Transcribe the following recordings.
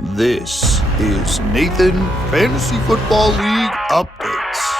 This is Nathan Fantasy Football League Updates.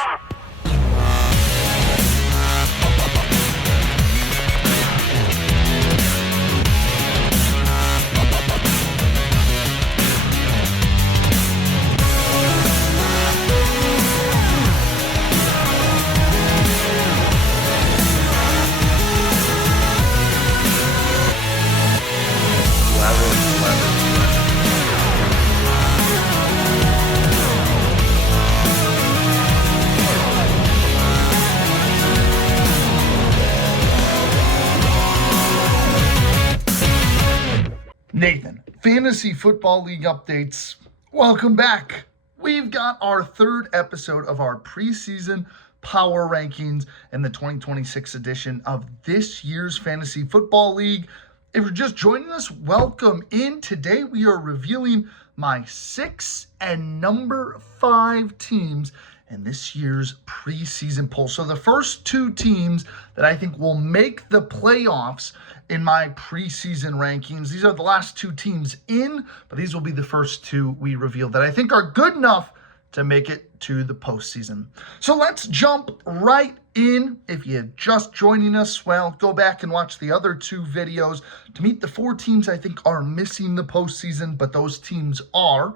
Nathan, Fantasy Football League Updates. Welcome back. We've got our third episode of our preseason power rankings in the 2026 edition of this year's Fantasy Football League. If you're just joining us, welcome in. Today we are revealing my 6 and number 5 teams in this year's preseason poll. So the first 2 teams that I think will make the playoffs in my preseason rankings. These are the last 2 teams in, but these will be the first 2 we reveal that I think are good enough to make it to the postseason. So let's jump right in. If you're just joining us, well, go back and watch the other 2 videos to meet the 4 teams I think are missing the postseason, but those teams are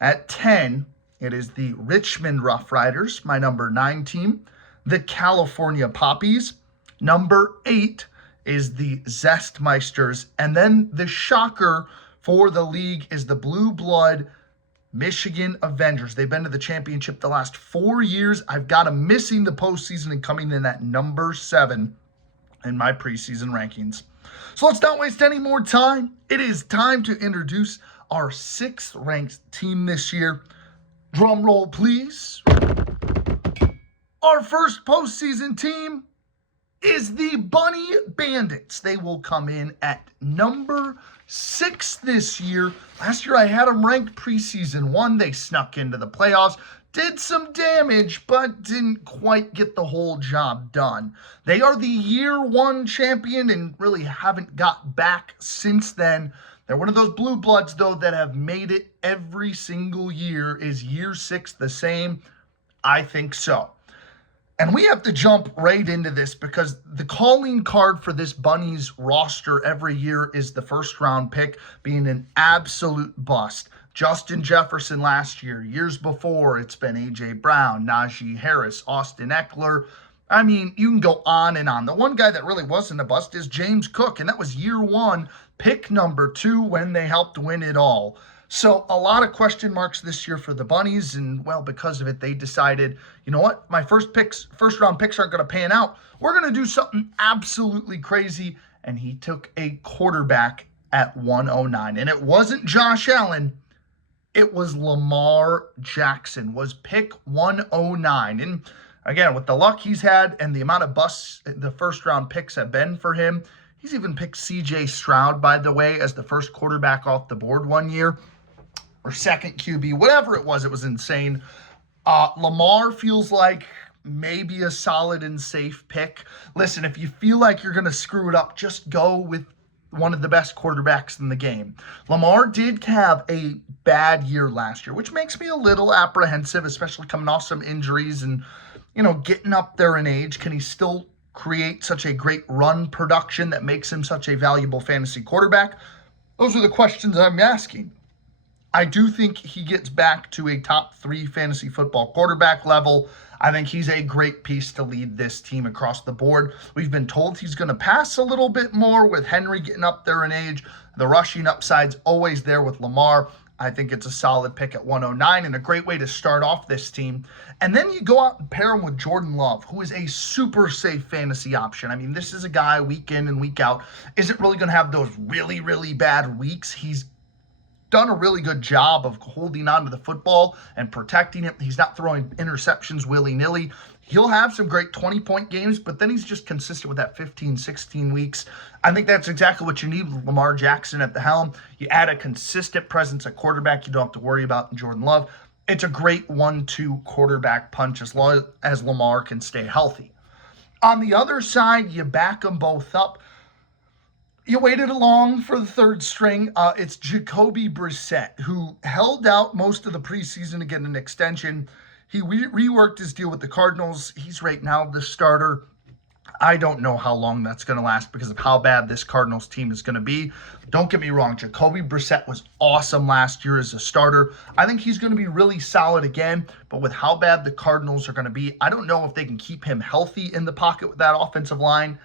at 10. It is the Richmond Rough Riders, my number 9 team, the California Poppies. Number 8 is the Zestmeisters. And then the shocker for the league is the Blue Blood Michigan Avengers. They've been to the championship the last 4 years. I've got them missing the postseason and coming in at number 7 in my preseason rankings. So let's not waste any more time. It is time to introduce our 6th ranked team this year. Drum roll, please. Our first postseason team is the Bunny Bandits. They will come in at number 6 this year. Last year I had them ranked preseason 1. They snuck into the playoffs, did some damage, but didn't quite get the whole job done. They are the year 1 champion and really haven't got back since then. They're one of those blue bloods, though, that have made it every single year. Is year 6 the same? I think so. And we have to jump right into this because the calling card for this Bunnies roster every year is the first round pick being an absolute bust. Justin Jefferson last year. Years before, it's been A.J. Brown, Najee Harris, Austin Eckler. I mean, you can go on and on. The one guy that really wasn't a bust is James Cook, and that was year 1, pick number 2 when they helped win it all. So a lot of question marks this year for the Bunnies, and well, because of it, they decided, you know what, my first round picks aren't going to pan out. We're going to do something absolutely crazy, and he took a quarterback at 109, and it wasn't Josh Allen. It was Lamar Jackson, was pick 109, and again, with the luck he's had and the amount of busts the first round picks have been for him, he's even picked C.J. Stroud, by the way, as the first quarterback off the board one year, or second QB, whatever it was insane. Lamar feels like maybe a solid and safe pick. Listen, if you feel like you're going to screw it up, just go with one of the best quarterbacks in the game. Lamar did have a bad year last year, which makes me a little apprehensive, especially coming off some injuries and, you know, getting up there in age. Can he still create such a great run production that makes him such a valuable fantasy quarterback? Those are the questions I'm asking. I do think he gets back to a top 3 fantasy football quarterback level. I think he's a great piece to lead this team across the board. We've been told he's going to pass a little bit more with Henry getting up there in age. The rushing upside's always there with Lamar. I think it's a solid pick at 109 and a great way to start off this team. And then you go out and pair him with Jordan Love, who is a super safe fantasy option. I mean, this is a guy week in and week out isn't really going to have those really, really bad weeks. He's done a really good job of holding on to the football and protecting it. He's not throwing interceptions willy-nilly. He'll have some great 20-point games, but then he's just consistent with that 15, 16 weeks. I think that's exactly what you need with Lamar Jackson at the helm. You add a consistent presence at quarterback you don't have to worry about in Jordan Love. It's a great 1-2 quarterback punch as long as Lamar can stay healthy. On the other side, you back them both up. You waited along for the third string. It's Jacoby Brissett, who held out most of the preseason to get an extension. He reworked his deal with the Cardinals. He's right now the starter. I don't know how long that's going to last because of how bad this Cardinals team is going to be. Don't get me wrong, Jacoby Brissett was awesome last year as a starter. I think he's going to be really solid again, but with how bad the Cardinals are going to be, I don't know if they can keep him healthy in the pocket with that offensive line.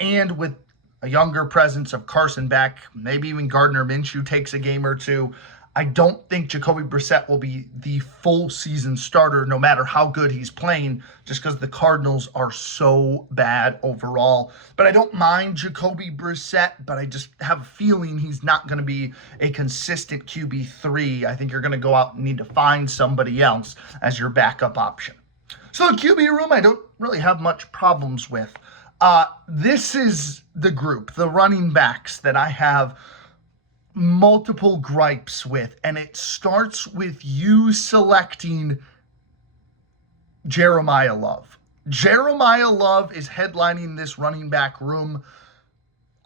And with a younger presence of Carson Beck, maybe even Gardner Minshew takes a game or two, I don't think Jacoby Brissett will be the full season starter no matter how good he's playing, just because the Cardinals are so bad overall. But I don't mind Jacoby Brissett, but I just have a feeling he's not going to be a consistent QB3. I think you're going to go out and need to find somebody else as your backup option. So the QB room, I don't really have much problems with. This is the group, the running backs, that I have multiple gripes with, and it starts with you selecting Jeremiah Love. Jeremiah Love is headlining this running back room.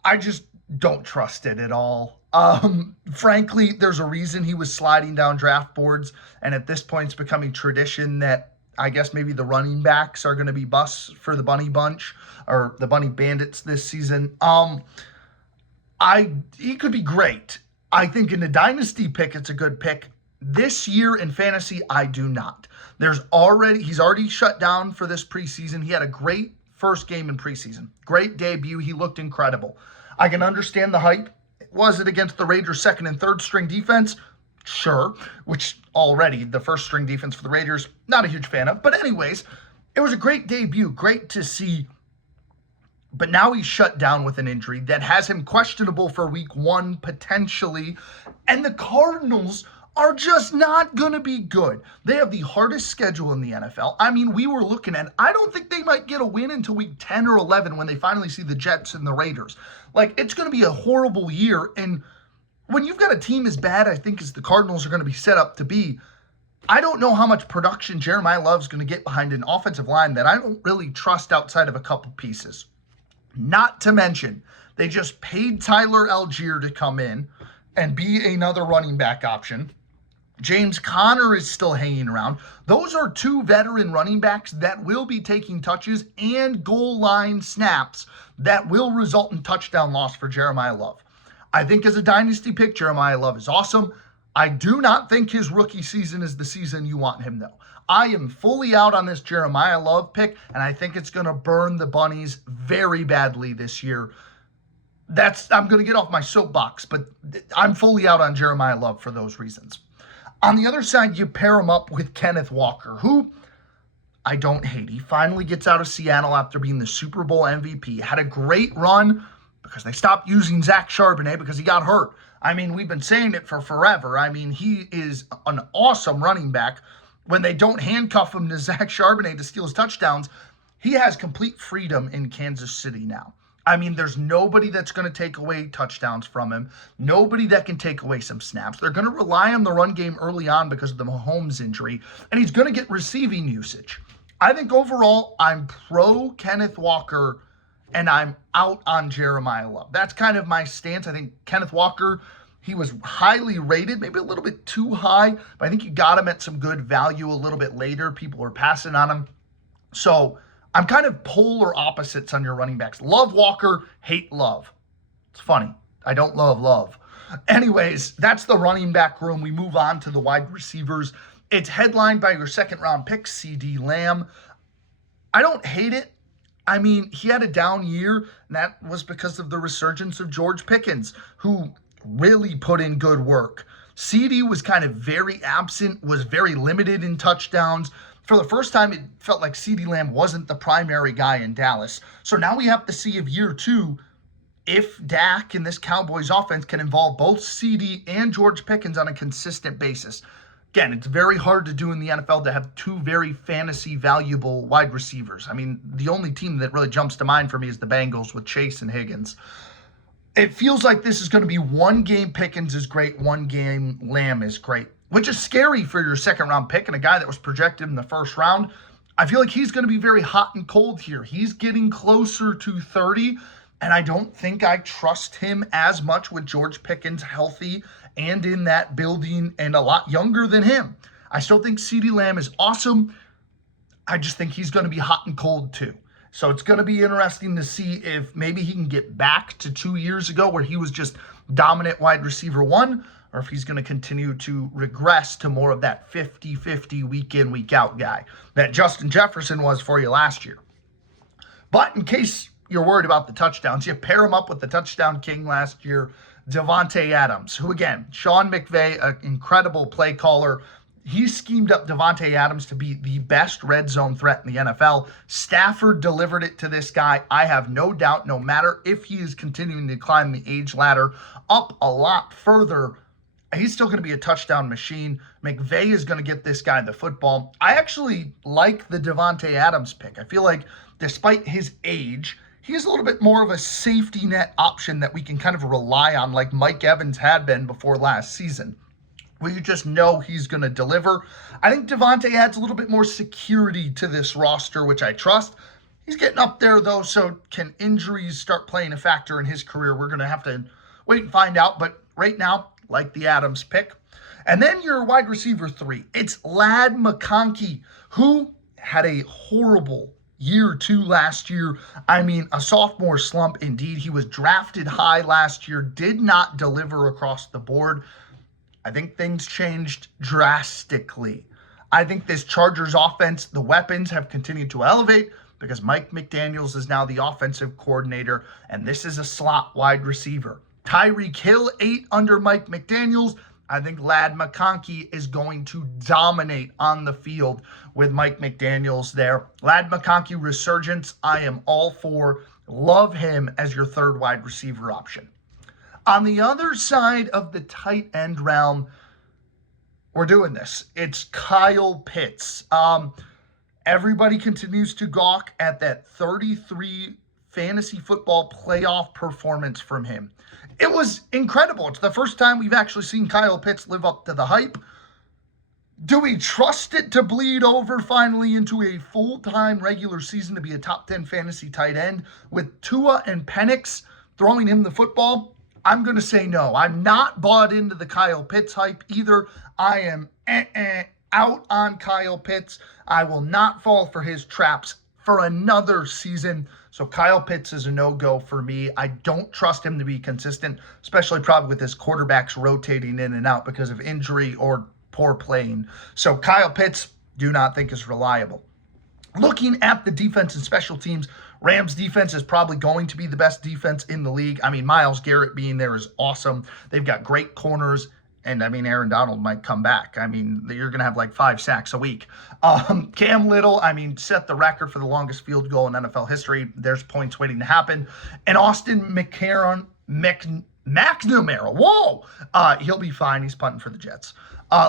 I just don't trust it at all. Frankly, there's a reason he was sliding down draft boards, and at this point it's becoming tradition that I guess maybe the running backs are going to be busts for the Bunny Bunch or the Bunny Bandits this season. He could be great. I think in a dynasty pick, it's a good pick. This year in fantasy, I do not. He's already shut down for this preseason. He had a great first game in preseason. Great debut. He looked incredible. I can understand the hype. Was it against the Raiders' second and third string defense? Sure, which already the first string defense for the Raiders, not a huge fan of. But anyways, it was a great debut. Great to see. But now he's shut down with an injury that has him questionable for week 1 potentially. And the Cardinals are just not going to be good. They have the hardest schedule in the NFL. I mean, we were looking at, I don't think they might get a win until week 10 or 11 when they finally see the Jets and the Raiders. Like, it's going to be a horrible year. And when you've got a team as bad, I think, as the Cardinals are going to be set up to be, I don't know how much production Jeremiah Love's going to get behind an offensive line that I don't really trust outside of a couple pieces. Not to mention, they just paid Tyler Algier to come in and be another running back option. James Conner is still hanging around. Those are 2 veteran running backs that will be taking touches and goal line snaps that will result in touchdown loss for Jeremiah Love. I think as a dynasty pick, Jeremiah Love is awesome. I do not think his rookie season is the season you want him, though. I am fully out on this Jeremiah Love pick, and I think it's going to burn the Bunnies very badly this year. I'm going to get off my soapbox, but I'm fully out on Jeremiah Love for those reasons. On the other side, you pair him up with Kenneth Walker, who I don't hate. He finally gets out of Seattle after being the Super Bowl MVP. Had a great run because they stopped using Zach Charbonnet because he got hurt. I mean, we've been saying it for forever. I mean, he is an awesome running back. When they don't handcuff him to Zach Charbonnet to steal his touchdowns, he has complete freedom in Kansas City now. I mean, there's nobody that's going to take away touchdowns from him. Nobody that can take away some snaps. They're going to rely on the run game early on because of the Mahomes injury, and he's going to get receiving usage. I think overall, I'm pro Kenneth Walker, and I'm out on Jeremiah Love. That's kind of my stance. I think Kenneth Walker, he was highly rated, maybe a little bit too high, but I think you got him at some good value a little bit later. People were passing on him. So I'm kind of polar opposites on your running backs. Love Walker, hate Love. It's funny. I don't love Love. Anyways, that's the running back room. We move on to the wide receivers. It's headlined by your second round pick, CeeDee Lamb. I don't hate it. I mean, he had a down year, and that was because of the resurgence of George Pickens, who really put in good work. CeeDee was kind of very absent, was very limited in touchdowns. For the first time, it felt like CeeDee Lamb wasn't the primary guy in Dallas. So now we have to see if year 2, if Dak and this Cowboys offense can involve both CeeDee and George Pickens on a consistent basis. Again, it's very hard to do in the NFL to have 2 very fantasy valuable wide receivers. I mean, the only team that really jumps to mind for me is the Bengals with Chase and Higgins. It feels like this is going to be one game Pickens is great, one game Lamb is great, which is scary for your second round pick and a guy that was projected in the first round. I feel like he's going to be very hot and cold here. He's getting closer to 30. And I don't think I trust him as much with George Pickens healthy and in that building and a lot younger than him. I still think CeeDee Lamb is awesome. I just think he's going to be hot and cold too. So it's going to be interesting to see if maybe he can get back to 2 years ago where he was just dominant wide receiver one, or if he's going to continue to regress to more of that 50-50 week in, week out guy that Justin Jefferson was for you last year. But in case you're worried about the touchdowns, you pair him up with the touchdown king last year, Davante Adams, who again, Sean McVay, an incredible play caller. He schemed up Davante Adams to be the best red zone threat in the NFL. Stafford delivered it to this guy. I have no doubt, no matter if he is continuing to climb the age ladder up a lot further, he's still going to be a touchdown machine. McVay is going to get this guy the football. I actually like the Davante Adams pick. I feel like despite his age, he's a little bit more of a safety net option that we can kind of rely on like Mike Evans had been before last season, where you just know he's going to deliver. I think Davante adds a little bit more security to this roster, which I trust. He's getting up there, though, so can injuries start playing a factor in his career? We're going to have to wait and find out, but right now, like the Adams pick. And then your wide receiver 3, it's Ladd McConkey, who had a horrible year 2 last year. I mean, a sophomore slump indeed. He was drafted high last year, did not deliver across the board. I think things changed drastically. I think this Chargers offense, the weapons have continued to elevate because Mike McDaniels is now the offensive coordinator, and this is a slot wide receiver. Tyreek Hill, 8 under Mike McDaniels. I think Ladd McConkey is going to dominate on the field with Mike McDaniels there. Ladd McConkey resurgence, I am all for. Love him as your third wide receiver option. On the other side of the tight end realm, we're doing this. It's Kyle Pitts. Everybody continues to gawk at that 33 fantasy football playoff performance from him. It was incredible. It's the first time we've actually seen Kyle Pitts live up to the hype. Do we trust it to bleed over finally into a full-time regular season to be a top 10 fantasy tight end with Tua and Penix throwing him the football? I'm going to say no. I'm not bought into the Kyle Pitts hype either. I am out on Kyle Pitts. I will not fall for his traps for another season. So Kyle Pitts is a no-go for me. I don't trust him to be consistent, especially probably with his quarterbacks rotating in and out because of injury or poor playing. So Kyle Pitts, do not think is reliable. Looking at the defense and special teams, Rams defense is probably going to be the best defense in the league. I mean, Myles Garrett being there is awesome. They've got great corners. And, I mean, Aaron Donald might come back. I mean, you're going to have like 5 sacks a week. Cam Little, I mean, set the record for the longest field goal in NFL history. There's points waiting to happen. And Austin McNamara, whoa! He'll be fine. He's punting for the Jets.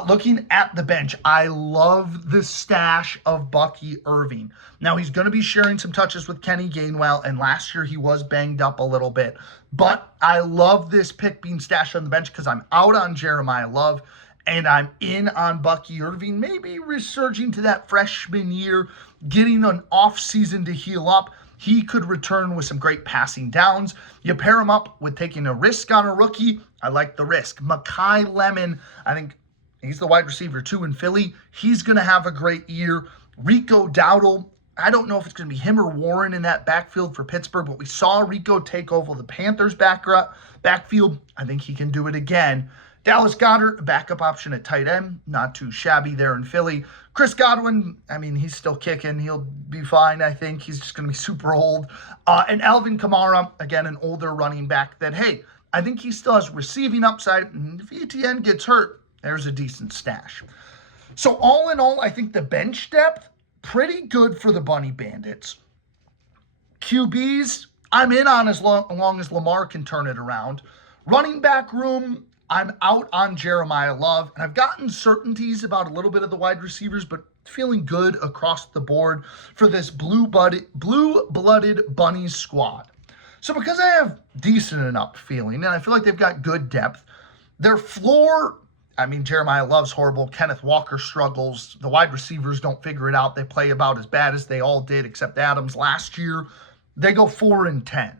Looking at the bench, I love the stash of Bucky Irving. Now, he's going to be sharing some touches with Kenny Gainwell, and last year he was banged up a little bit. But I love this pick being stashed on the bench because I'm out on Jeremiah Love, and I'm in on Bucky Irving, maybe resurging to that freshman year, getting an off season to heal up. He could return with some great passing downs. You pair him up with taking a risk on a rookie. I like the risk. Mekhi Lemon, I think he's the wide receiver 2 in Philly. He's going to have a great year. Rico Dowdle, I don't know if it's going to be him or Warren in that backfield for Pittsburgh, but we saw Rico take over the Panthers backfield. I think he can do it again. Dallas Goedert, backup option at tight end, not too shabby there in Philly. Chris Godwin, I mean, he's still kicking. He'll be fine, I think. He's just going to be super old. And Alvin Kamara, again, an older running back that, hey, I think he still has receiving upside. And if ETN gets hurt, there's a decent stash. So all in all, I think the bench depth, pretty good for the Bunny Bandits. QBs, I'm in on as long as Lamar can turn it around. Running back room, I'm out on Jeremiah Love. And I've gotten certainties about a little bit of the wide receivers, but feeling good across the board for this blue-blooded Bunnies squad. So because I have decent enough feeling, and I feel like they've got good depth, their floor, I mean, Jeremiah Love's horrible. Kenneth Walker struggles. The wide receivers don't figure it out. They play about as bad as they all did, except Adams last year. They go 4-10.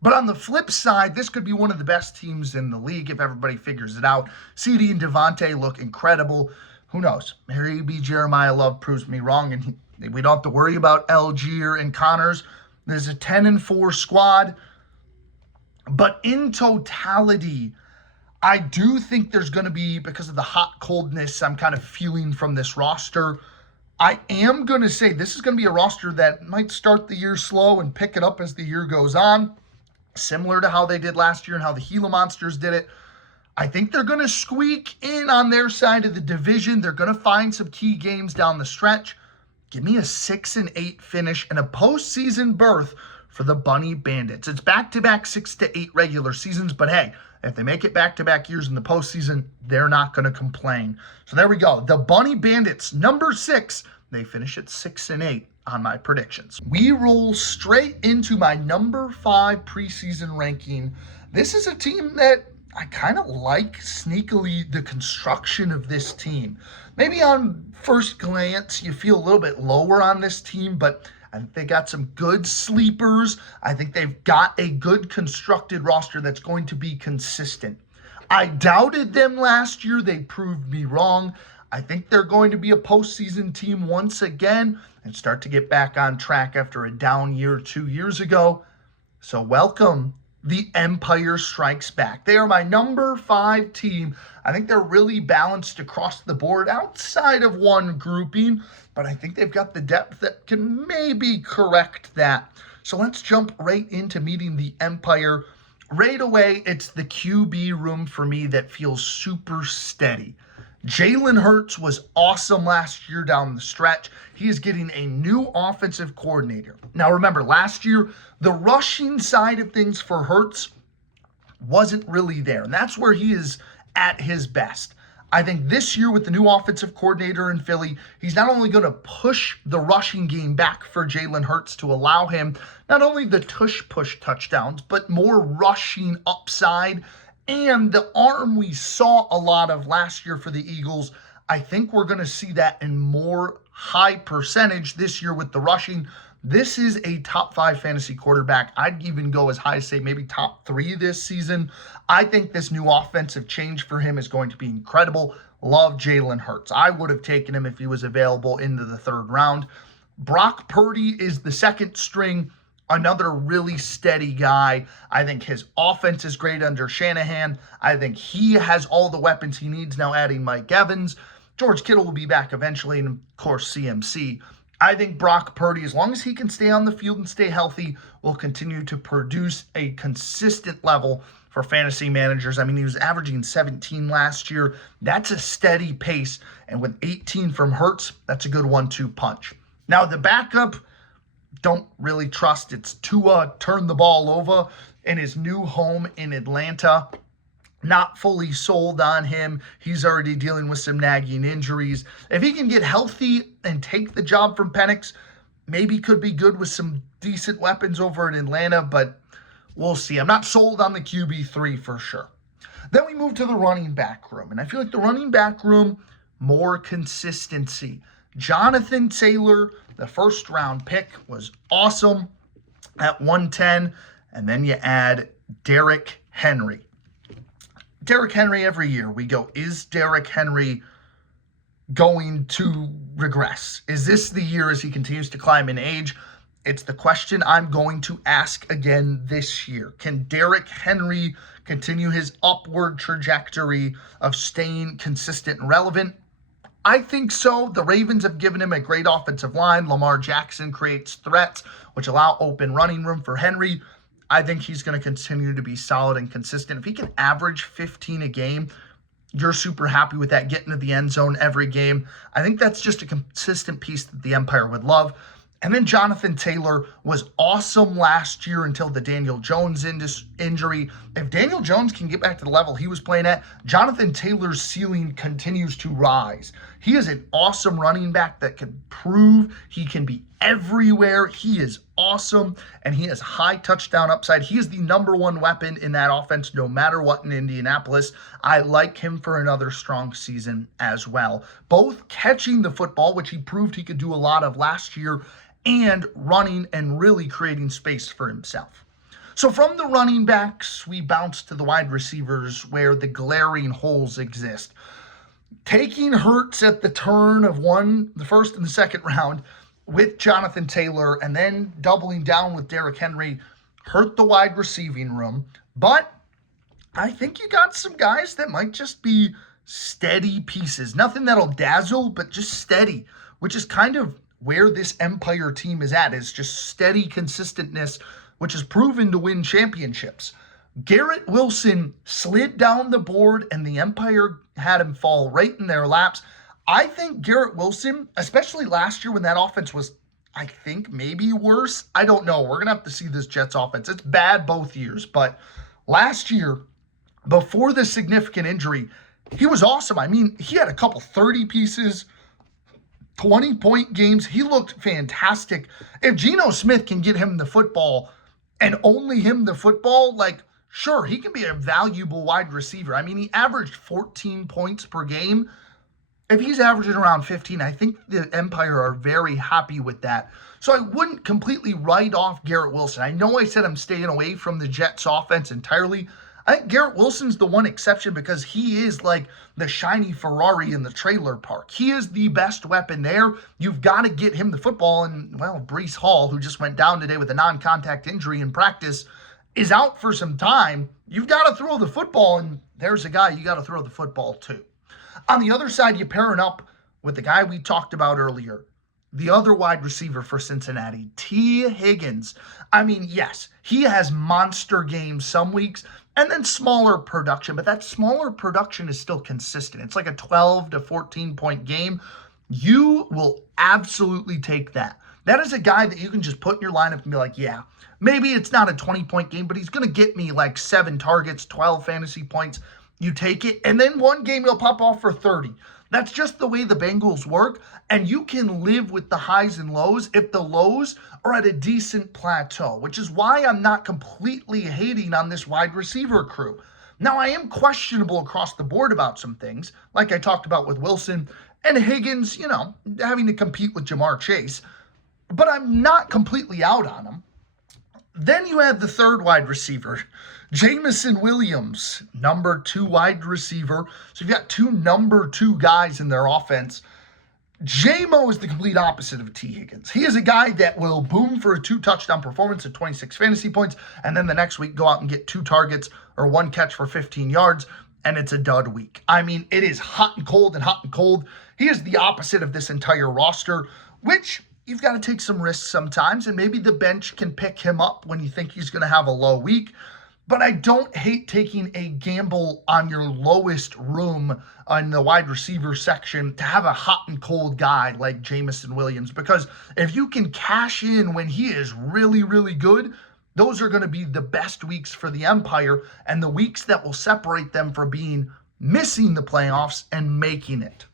But on the flip side, this could be one of the best teams in the league if everybody figures it out. CD and Devontae look incredible. Who knows? Maybe Jeremiah Love proves me wrong, and we don't have to worry about Algier and Connors. There's a 10-4 squad. But in totality, I do think there's going to be, because of the hot coldness I'm kind of feeling from this roster, I am going to say this is going to be a roster that might start the year slow and pick it up as the year goes on, similar to how they did last year and how the Gila Monsters did it. I think they're going to squeak in on their side of the division. They're going to find some key games down the stretch. Give me a 6-8 finish and a postseason berth for the Bunny Bandits. It's back-to-back 6 to 8 regular seasons, but hey, if they make it back-to-back years in the postseason, they're not going to complain. So there we go. The Bunny Bandits, number 6, they finish at 6-8 on my predictions. We roll straight into my number 5 preseason ranking. This is a team that I kind of like sneakily the construction of this team. Maybe on first glance, you feel a little bit lower on this team, but I think they got some good sleepers. I think they've got a good constructed roster that's going to be consistent. I doubted them last year. They proved me wrong. I think they're going to be a postseason team once again and start to get back on track after a down year 2 years ago. So welcome, the Empire Strikes Back. They are my number 5 team. I think they're really balanced across the board outside of one grouping, but I think they've got the depth that can maybe correct that. So let's jump right into meeting the Empire. Right away, it's the QB room for me that feels super steady. Jalen Hurts was awesome last year down the stretch. He is getting a new offensive coordinator. Now remember, last year, the rushing side of things for Hurts wasn't really there, and that's where he is at his best. I think this year with the new offensive coordinator in Philly, he's not only going to push the rushing game back for Jalen Hurts to allow him not only the tush-push touchdowns, but more rushing upside and the arm we saw a lot of last year for the Eagles. I think we're going to see that in more high percentage this year with the rushing. This is a top 5 fantasy quarterback. I'd even go as high as say maybe top 3 this season. I think this new offensive change for him is going to be incredible. Love Jalen Hurts. I would have taken him if he was available into the 3rd round. Brock Purdy is the 2nd string, another really steady guy. I think his offense is great under Shanahan. I think he has all the weapons he needs now, adding Mike Evans. George Kittle will be back eventually, and of course CMC. I think Brock Purdy, as long as he can stay on the field and stay healthy, will continue to produce a consistent level for fantasy managers. I mean, he was averaging 17 last year. That's a steady pace. And with 18 from Hurts, that's a good 1-2 punch. Now, the backup, don't really trust. It's Tua turn the ball over in his new home in Atlanta. Not fully sold on him. He's already dealing with some nagging injuries. If he can get healthy and take the job from Penix, maybe could be good with some decent weapons over in Atlanta, but we'll see. I'm not sold on the QB3 for sure. Then we move to the running back room, and I feel like the running back room, more consistency. Jonathan Taylor, the 1st round pick, was awesome at 110, and then you add Derrick Henry. Derrick Henry, every year we go, is Derrick Henry going to regress? Is this the year as he continues to climb in age? It's the question I'm going to ask again this year. Can Derrick Henry continue his upward trajectory of staying consistent and relevant? I think so. The Ravens have given him a great offensive line. Lamar Jackson creates threats, which allow open running room for Henry. I think he's going to continue to be solid and consistent. If he can average 15 a game, you're super happy with that, getting to the end zone every game. I think that's just a consistent piece that the Empire would love. And then Jonathan Taylor was awesome last year until the Daniel Jones injury. If Daniel Jones can get back to the level he was playing at, Jonathan Taylor's ceiling continues to rise. He is an awesome running back that can prove he can be everywhere. He is awesome, and he has high touchdown upside. He is the number 1 weapon in that offense, no matter what in Indianapolis. I like him for another strong season as well. Both catching the football, which he proved he could do a lot of last year, and running and really creating space for himself. So from the running backs, we bounce to the wide receivers where the glaring holes exist. Taking Hurts at the turn of the first and the second round with Jonathan Taylor and then doubling down with Derrick Henry hurt the wide receiving room. But I think you got some guys that might just be steady pieces. Nothing that'll dazzle, but just steady, which is kind of where this Empire team is at, is just steady consistentness, which is proven to win championships. Garrett Wilson slid down the board and the Empire had him fall right in their laps. I think Garrett Wilson, especially last year when that offense was, I think, maybe worse. I don't know. We're going to have to see this Jets offense. It's bad both years, but last year, before the significant injury, he was awesome. I mean, he had a couple 30 pieces, 20-point games. He looked fantastic. If Geno Smith can get him the football and only him the football, like, sure, he can be a valuable wide receiver. I mean, he averaged 14 points per game. If he's averaging around 15, I think the Empire are very happy with that. So I wouldn't completely write off Garrett Wilson. I know I said I'm staying away from the Jets offense entirely. I think Garrett Wilson's the one exception because he is like the shiny Ferrari in the trailer park. He is the best weapon there. You've got to get him the football. And, well, Breece Hall, who just went down today with a non-contact injury in practice, is out for some time. You've got to throw the football, and there's a guy you got to throw the football to. On the other side, you pair it up with the guy we talked about earlier, the other wide receiver for Cincinnati, T. Higgins. I mean, yes, he has monster games some weeks and then smaller production, but that smaller production is still consistent. It's like a 12 to 14-point game. You will absolutely take that. That is a guy that you can just put in your lineup and be like, yeah, maybe it's not a 20-point game, but he's going to get me like 7 targets, 12 fantasy points. You take it, and then one game he'll pop off for 30. That's just the way the Bengals work, and you can live with the highs and lows if the lows are at a decent plateau, which is why I'm not completely hating on this wide receiver crew. Now, I am questionable across the board about some things, like I talked about with Wilson and Higgins, having to compete with Jamar Chase, but I'm not completely out on him. Then you have the third wide receiver, Jameson Williams, number 2 wide receiver. So you've got 2 number 2 guys in their offense. J-Mo is the complete opposite of T. Higgins. He is a guy that will boom for a 2-touchdown performance at 26 fantasy points, and then the next week go out and get 2 targets or 1 catch for 15 yards, and it's a dud week. I mean, it is hot and cold and hot and cold. He is the opposite of this entire roster, which you've got to take some risks sometimes, and maybe the bench can pick him up when you think he's going to have a low week. But I don't hate taking a gamble on your lowest room in the wide receiver section to have a hot and cold guy like Jameson Williams, because if you can cash in when he is really, really good, those are going to be the best weeks for the Empire and the weeks that will separate them from missing the playoffs and making it.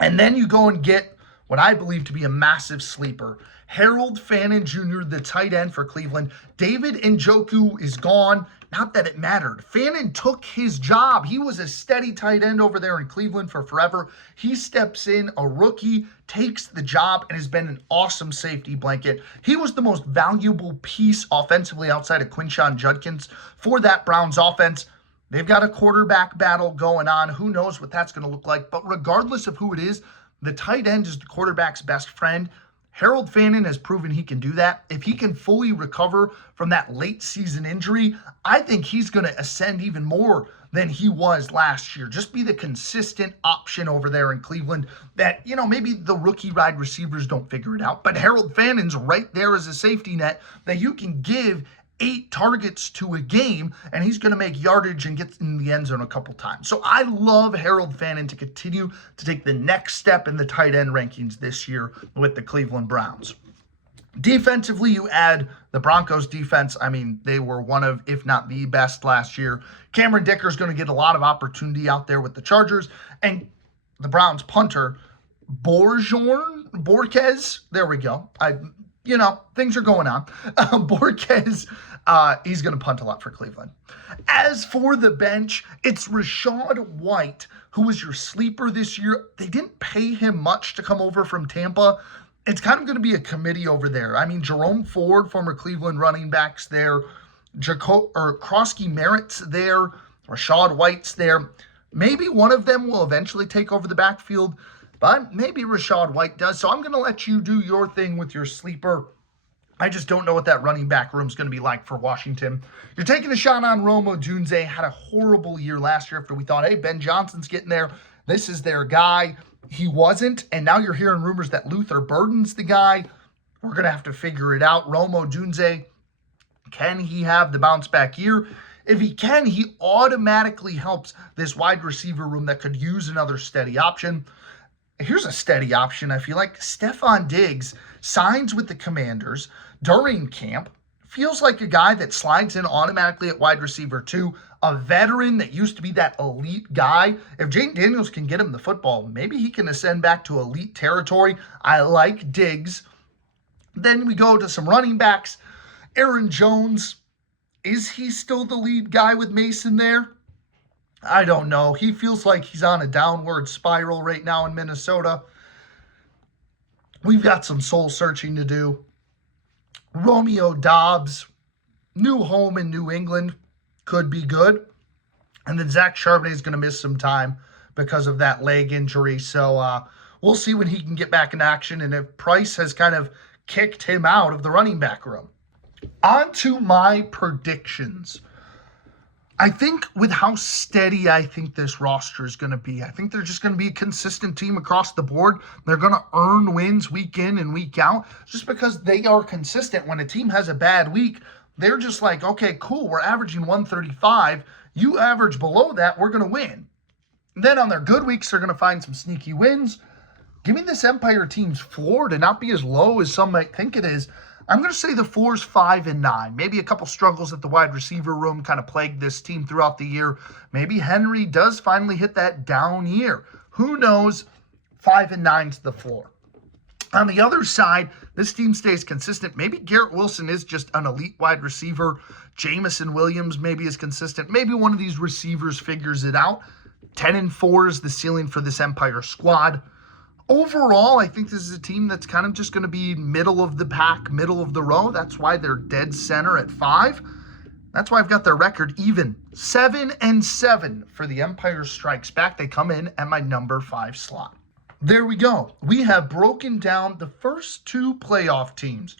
And then you go and get what I believe to be a massive sleeper, Harold Fannin Jr., the tight end for Cleveland. David Njoku is gone. Not that it mattered. Fannin took his job. He was a steady tight end over there in Cleveland for forever. He steps in, a rookie, takes the job, and has been an awesome safety blanket. He was the most valuable piece offensively outside of Quinshon Judkins for that Browns offense. They've got a quarterback battle going on. Who knows what that's going to look like? But regardless of who it is, the tight end is the quarterback's best friend. Harold Fannin has proven he can do that. If he can fully recover from that late season injury, I think he's going to ascend even more than he was last year. Just be the consistent option over there in Cleveland that, maybe the rookie wide receivers don't figure it out. But Harold Fannin's right there as a safety net that you can give 8 targets to a game, and he's going to make yardage and get in the end zone a couple times. So I love Harold Fannin to continue to take the next step in the tight end rankings this year with the Cleveland Browns. Defensively, you add the Broncos defense. I mean, they were one of, if not the best last year. Cameron Dicker's going to get a lot of opportunity out there with the Chargers, and the Browns punter, Borquez, there we go. Things are going on. Borquez, he's going to punt a lot for Cleveland. As for the bench, it's Rachaad White, who was your sleeper this year. They didn't pay him much to come over from Tampa. It's kind of going to be a committee over there. I mean, Jerome Ford, former Cleveland running backs there. Krosky Merritt's there, Rashad White's there. Maybe one of them will eventually take over the backfield, but maybe Rashad White does. So I'm going to let you do your thing with your sleeper. I just don't know what that running back room is going to be like for Washington. You're taking a shot on Rome Odunze. Had a horrible year last year after we thought, hey, Ben Johnson's getting there. This is their guy. He wasn't, and now you're hearing rumors that Luther Burden's the guy. We're going to have to figure it out. Rome Odunze, can he have the bounce back year? If he can, he automatically helps this wide receiver room that could use another steady option. Here's a steady option. I feel like Stephon Diggs signs with the Commanders during camp. Feels like a guy that slides in automatically at wide receiver 2, a veteran that used to be that elite guy. If Jayden Daniels can get him the football, maybe he can ascend back to elite territory. I like Diggs. Then we go to some running backs. Aaron Jones, is he still the lead guy with Mason there? I don't know. He feels like he's on a downward spiral right now in Minnesota. We've got some soul searching to do. Romeo Doubs, new home in New England, could be good. And then Zach Charbonnet is going to miss some time because of that leg injury. So we'll see when he can get back in action and if Price has kind of kicked him out of the running back room. On to my predictions. I think with how steady I think this roster is going to be, I think they're just going to be a consistent team across the board. They're going to earn wins week in and week out just because they are consistent. When a team has a bad week, they're just like, okay, cool, we're averaging 135. You average below that, we're going to win. And then on their good weeks, they're going to find some sneaky wins. Give me this Empire team's floor to not be as low as some might think it is. I'm going to say the floor's 5-9. Maybe a couple struggles at the wide receiver room kind of plagued this team throughout the year. Maybe Henry does finally hit that down year. Who knows? 5-9's the floor. On the other side, this team stays consistent. Maybe Garrett Wilson is just an elite wide receiver. Jamison Williams maybe is consistent. Maybe one of these receivers figures it out. 10-4 is the ceiling for this Empire squad. Overall, I think this is a team that's kind of just going to be middle of the pack, middle of the row. That's why they're dead center at 5. That's why I've got their record even. 7-7 for the Empire Strikes Back. They come in at my number 5 slot. There we go. We have broken down the first 2 playoff teams.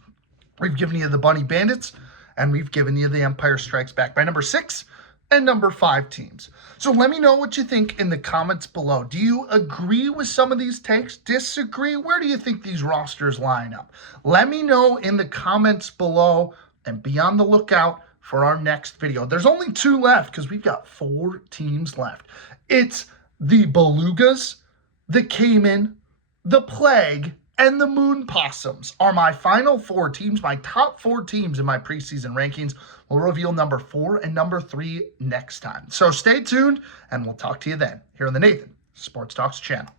We've given you the Bunny Bandits, and we've given you the Empire Strikes Back by number 6 and number 5 teams. So let me know what you think in the comments below. Do you agree with some of these takes? Disagree? Where do you think these rosters line up? Let me know in the comments below and be on the lookout for our next video. There's only 2 left because we've got 4 teams left. It's the Belugas, the Cayman, the Plague, and the Moon Possums are my final 4 teams, my top 4 teams in my preseason rankings. We'll reveal number 4 and number 3 next time. So stay tuned, and we'll talk to you then here on the Nathan Sports Talks channel.